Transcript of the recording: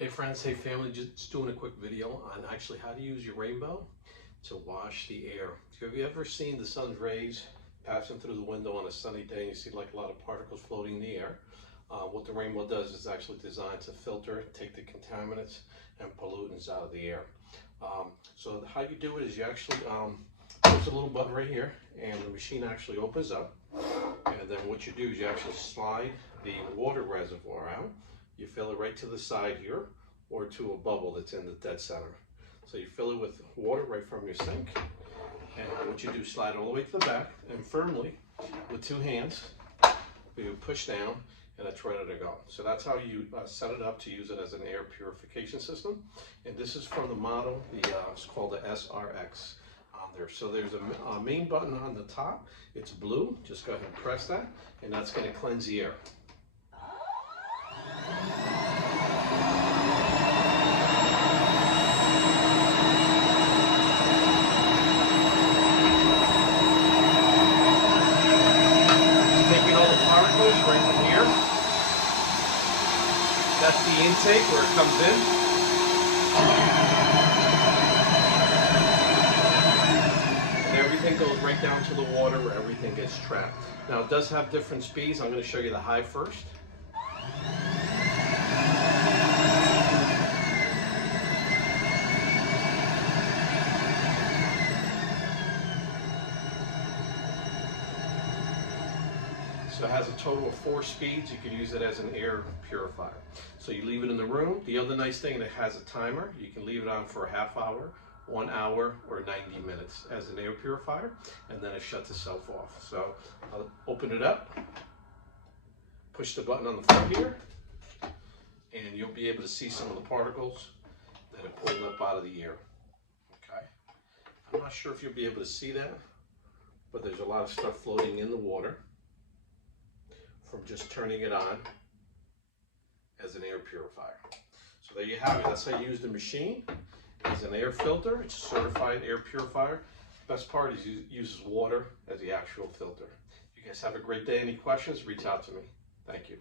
Hey friends, hey family, just doing a quick video on actually how to use your rainbow to wash the air. Have you ever seen the sun's rays passing through the window on a sunny day and you see like a lot of particles floating in the air? What the rainbow does is actually designed to filter, take the contaminants and pollutants out of the air. So how you do it is you actually, there's a little button right here and the machine actually opens up, and then what you do is you actually slide the water reservoir out. You fill it right to the side here or to a bubble that's in the dead center. So you fill it with water right from your sink, and what you do, slide all the way to the back and firmly with two hands you push down and it's ready to go. So that's how you set it up to use it as an air purification system. And this is from the model, it's called the SRX there. So there's a main button on the top. It's blue. Just go ahead and press that, and that's going to cleanse the air. Taking all the particles right from here. That's the intake where it comes in. And everything goes right down to the water where everything gets trapped. Now it does have different speeds. I'm going to show you the high first. So it has a total of 4 speeds. You can use it as an air purifier. So you leave it in the room. The other nice thing, it has a timer. You can leave it on for a half hour, 1 hour, or 90 minutes as an air purifier, and then it shuts itself off. So I'll open it up, push the button on the front here, and you'll be able to see some of the particles that are pulled up out of the air. Okay. I'm not sure if you'll be able to see that, but there's a lot of stuff floating in the water from just turning it on as an air purifier. So there you have it. That's how you use the machine as an air filter. It's a certified air purifier. Best part is it uses water as the actual filter. You guys have a great day. Any questions, reach out to me. Thank you.